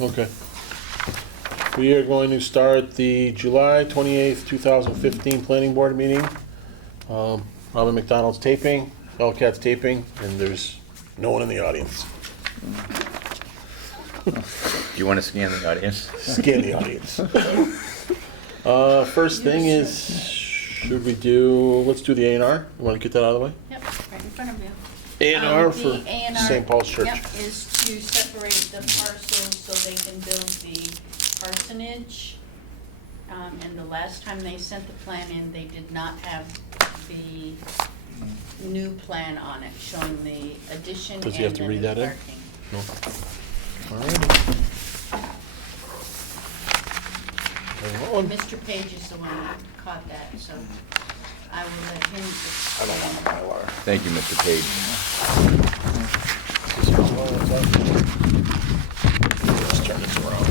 Okay. We are going to start the July 28th, 2015 Planning Board meeting. Robin McDonald's taping, Hellcat's taping, and there's no one in the audience. Do you want to scan the audience? Scan the audience. First thing is, let's do the A&R. You want to get that out of the way? Yep, right in front of you. A&R The for A&R St. Paul's Church. Yep, is to separate the parcels so they can build the parsonage. And the last time they sent the plan in, they did not have the new plan on it, showing the addition and Does he have to then read the that in? parking. No. Alrighty. Mr. Page is the one that caught that, so I will let him I don't want explain. a Mylar. Thank you, Mr. Page. Let's turn this around.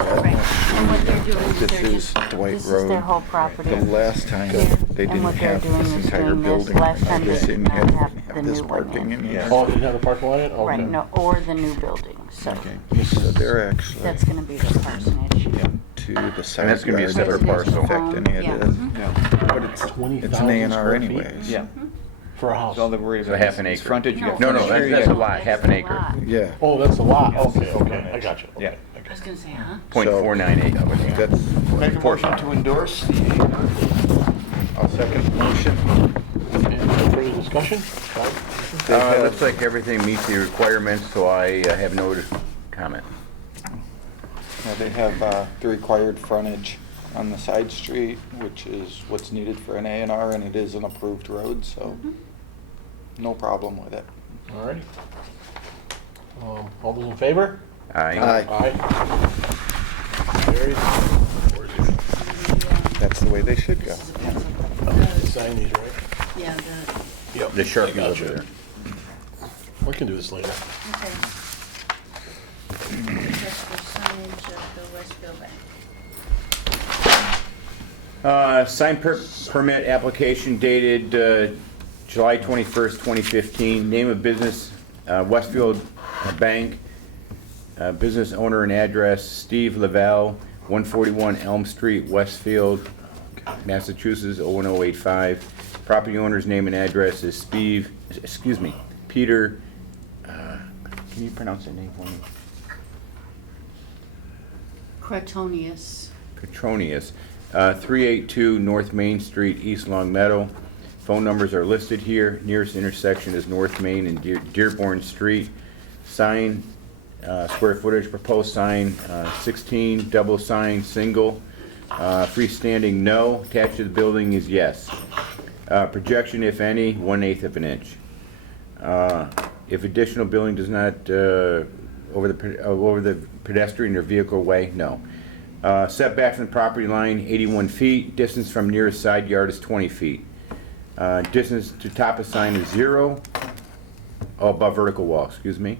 Right, and what they're doing is This they're is just, Dwight this is their Road. whole property. The last time, Here. they And didn't what they're have doing this is entire doing this. building. Last time This they didn't did not have have the this new one parking in in. here. Oh, you have the parking lot in? Okay. Right, no, or the new building, so Okay, so they're actually that's gonna be the parsonage. to the side that's gonna be a yard. separate It doesn't parcel. affect any of Yeah. this. Yeah, But it's 20,000 an A&R square feet? anyways. yeah. For a house? That's all they're worried So about. half an is acre. Frontage, you have No, no, frontage. that's a No, lot, half that's an a acre. lot. Yeah, Oh, that's a lot? Yes. Okay, okay, I got you. Okay, Yeah. I I got was gonna say, huh? .498, I would think. that's, Make a motion to endorse the I'll second the motion. you. Any further discussion? They have- Looks like everything meets the requirements, so I have no comment. They have the required frontage on the side street, which is what's needed for an A&R, and it is an approved road, so no problem with it. Alrighty. All those in favor? Aye. Aye. Carried. That's the way they should go. This is a pencil. Sign these, right? Yeah, the, Yep. The Sharpie I got over you. there. We can do this later. okay. That's the signage of the Westfield Bank. Sign permit application dated July 21st, 2015. Name of business, Westfield Bank. Business owner and address, Steve Lavelle, 141 Elm Street, Westfield, Massachusetts, 01085. Property owner's name and address is Peter, can you pronounce that name for me? Cretonius. Petronius, 382 North Main Street, East Long Meadow. Phone numbers are listed here. Nearest intersection is North Main and Dearborn Street. Sign, square footage, proposed sign, 16, double sign, single. Freestanding, no. Attached to the building is yes. Projection, if any, 1/8 of an inch. If additional building does not, over the pedestrian or vehicle way, no. Setback from the property line, 81 feet. Distance from nearest side yard is 20 feet. Distance to top of sign is 0. Oh, above vertical wall, excuse me.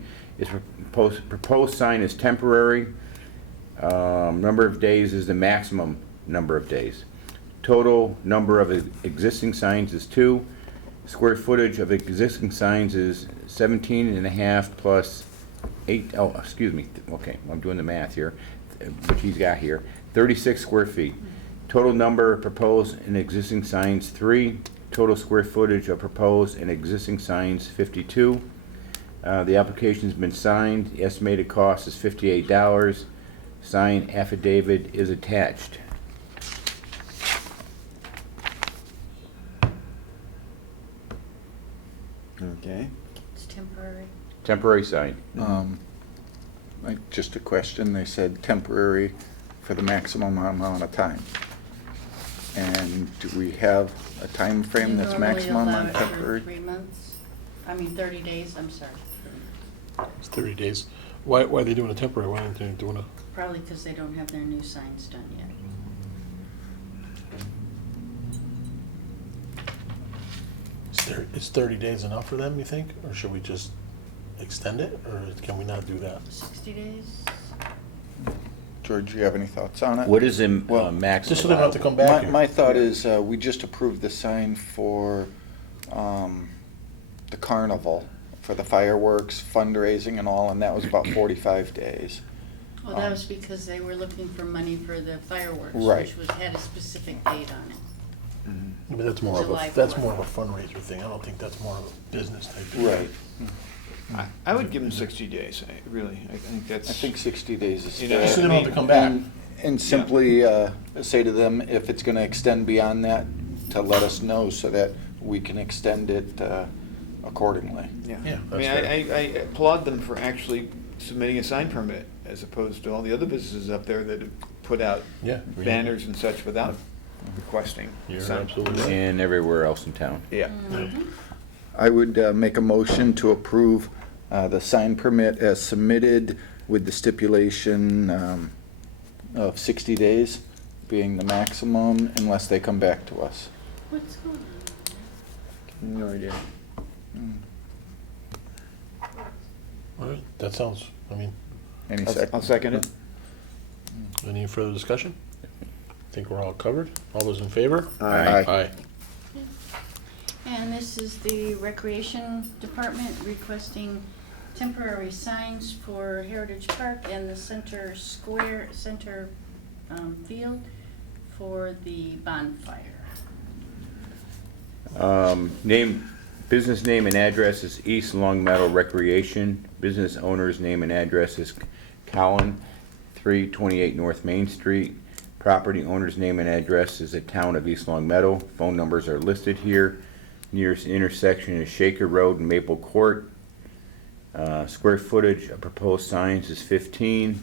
Proposed sign is temporary. Number of days is the maximum number of days. Total number of existing signs is 2. Square footage of existing signs is 17.5 plus 8, oh, excuse me, okay, I'm doing the math here, which he's got here, 36 square feet. Total number of proposed and existing signs, 3. Total square footage of proposed and existing signs, 52. The application's been signed. The estimated cost is $58. Signed affidavit is attached. Okay. It's temporary. Temporary sign. Just a question, they said temporary for the maximum amount of time. And do we have a time frame that's maximum on temporary? 3 months, 30 days, I'm sorry. It's 30 days. Why are they doing a temporary? Why aren't they doing a? Probably because they don't have their new signs done yet. Is 30 days enough for them, you think? Or should we just extend it? Or can we not do that? 60 days? George, you have any thoughts on it? What is the Well, max? Just so they don't have to come back here. My thought is, we just approved the sign for the carnival, for the fireworks, fundraising and all, and that was about 45 days. Well, that was because they were looking for money for the fireworks, Right. which had a specific date on it. But that's more of July a, that's 4th. more of a fundraiser thing. I don't think that's more of a business type thing. Right. I would give them 60 days, really. I think that's. I think 60 days is You know, fair. So they don't have to come back. And simply say to them, if it's going to extend beyond that, to let us know so that we can extend it accordingly. Yeah. Yeah, I mean, that's I applaud them for actually submitting a sign permit as opposed to all the other businesses up there that have put out Yeah. banners and such without requesting. You're sign. absolutely right. And everywhere else in town. Yeah. Mm-hmm. I would make a motion to approve the sign permit as submitted with the stipulation of 60 days being the maximum unless they come back to us. What's going on? No idea. All right, that sounds, I mean, Any I'll second? second it. any further discussion? Think we're all covered? All those in favor? Aye. Aye. And this is the Recreation Department requesting temporary signs for Heritage Park and the center field for the bonfire. Business name and address is East Long Meadow Recreation. Business owner's name and address is Colin, 328 North Main Street. Property owner's name and address is the town of East Long Meadow. Phone numbers are listed here. Nearest intersection is Shaker Road and Maple Court. Square footage of proposed signs is 15.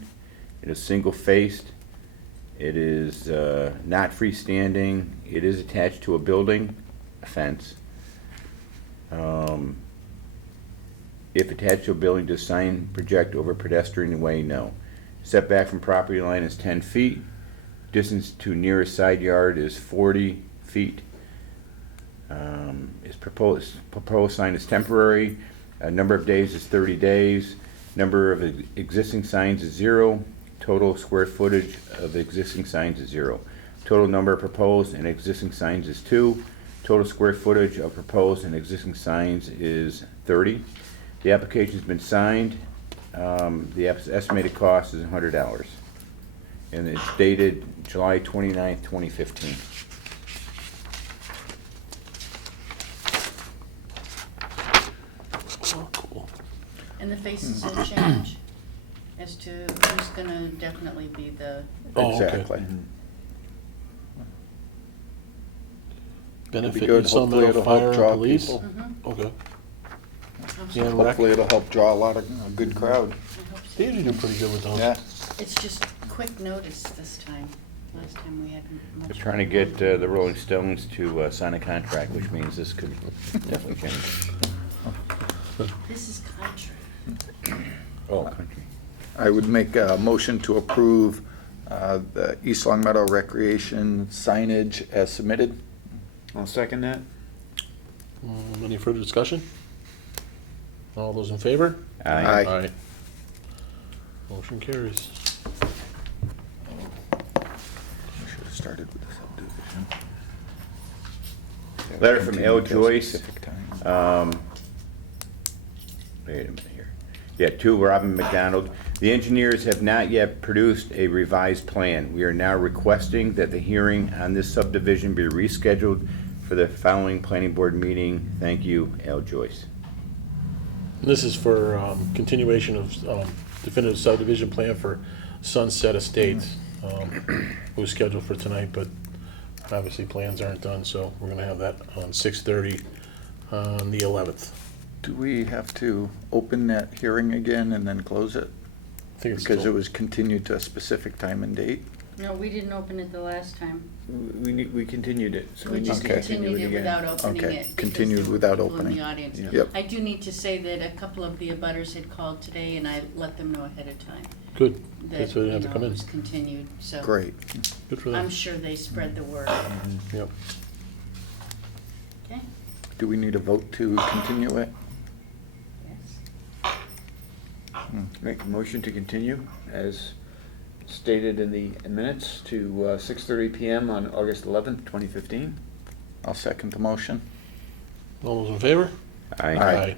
It is single-faced. It is not freestanding. It is attached to a building, a fence. If attached to a building, does sign project over pedestrian way? No. Setback from property line is 10 feet. Distance to nearest side yard is 40 feet. Proposed sign is temporary. Number of days is 30 days. Number of existing signs is 0. Total square footage of existing signs is 0. Total number of proposed and existing signs is 2. Total square footage of proposed and existing signs is 30. The application's been signed. The estimated cost is $100. And it's dated July 29th, 2015. Oh, cool. And the faces will change as to who's gonna definitely be the, Oh, okay. Exactly. Benefit good. East Long Hopefully Meadow it'll Fire help and draw Police? people. Okay. I'm Yeah, sorry, rec- Hopefully it'll help draw a good crowd. I hope so. They usually do pretty good with those. Yeah. It's just quick notice this time. Last time we had much. They're trying to get the Rolling Stones to sign a contract, which means this could definitely change. This is country. Oh, country. I would make a motion to approve the East Long Meadow Recreation signage as submitted. I'll second that. Any further discussion? All those in favor? Aye. Aye. Motion carries. We should have started with the subdivision. Letter from L. Continue till Joyce. specific time. Wait a minute here. Yeah, to Robin McDonald. The engineers have not yet produced a revised plan. We are now requesting that the hearing on this subdivision be rescheduled for the following planning board meeting. Thank you, L. Joyce. This is for continuation of definitive subdivision plan for Sunset Estates. It was scheduled for tonight, but obviously plans aren't done, so we're gonna have that on 6:30 on the 11th. Do we have to open that hearing again and then close it? I think it's Because still- it was continued to a specific time and date? No, we didn't open it the last time. We continued it, so we We need just to Okay. continue continued it it again. without opening Okay, it. because continued there were without people in opening. the audience. Yeah. Yep. I do need to say that a couple of the abutters had called today and I let them know ahead of time. Good. That, That's why they you have to know, come it in. was continued, so. Great. Good for I'm them. sure they spread the word. Yep. Okay, Do we need a vote to continue it? yes. Make a motion to continue as stated in the minutes to 6:30 PM on August 11th, 2015. I'll second the motion. All those in favor? Aye.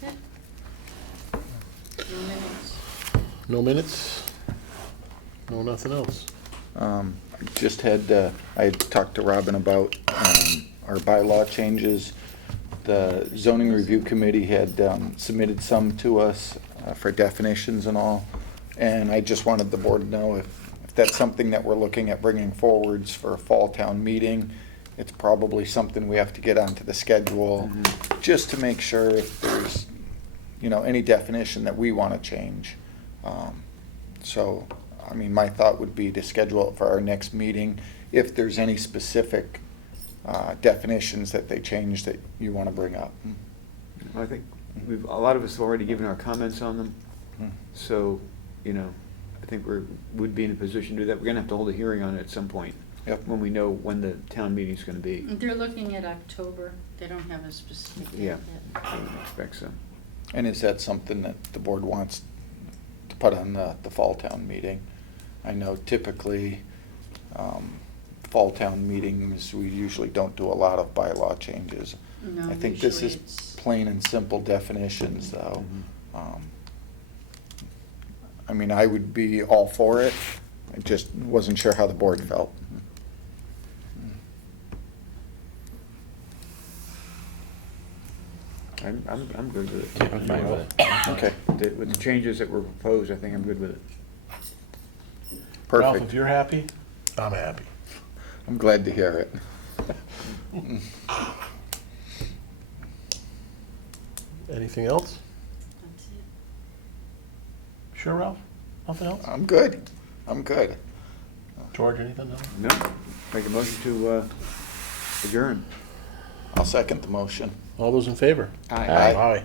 That's it. No minutes. No minutes? No, nothing else. Just had, I had talked to Robin about our bylaw changes. The zoning review committee had submitted some to us for definitions and all. And I just wanted the board to know if that's something that we're looking at bringing forwards for a fall town meeting. It's probably something we have to get onto the schedule, just to make sure if there's, any definition that we want to change. So, I mean, my thought would be to schedule it for our next meeting, if there's any specific definitions that they change that you want to bring up. I think a lot of us have already given our comments on them, so, I think would be in a position to do that. We're gonna have to hold a hearing on it at some point. Yep. When we know when the town meeting's gonna be. They're looking at October. They don't have a specific date Yeah, yet. I would expect so. And is that something that the board wants to put on the fall town meeting? I know typically, fall town meetings, we usually don't do a lot of bylaw changes. No, I think this usually is it's- plain and simple definitions, though. Mhm. I mean, I would be all for it, I just wasn't sure how the board felt. I'm good with it. I'm fine with it. Okay, With the changes that were proposed, I think I'm good with it. Ralph, if perfect. you're happy, I'm happy. I'm glad to hear it. Anything else? That's it. Sure, Ralph? Nothing else? I'm good. I'm good. George, anything else? No, make a motion to adjourn. I'll second the motion. All those in favor? Aye. Aye. Aye.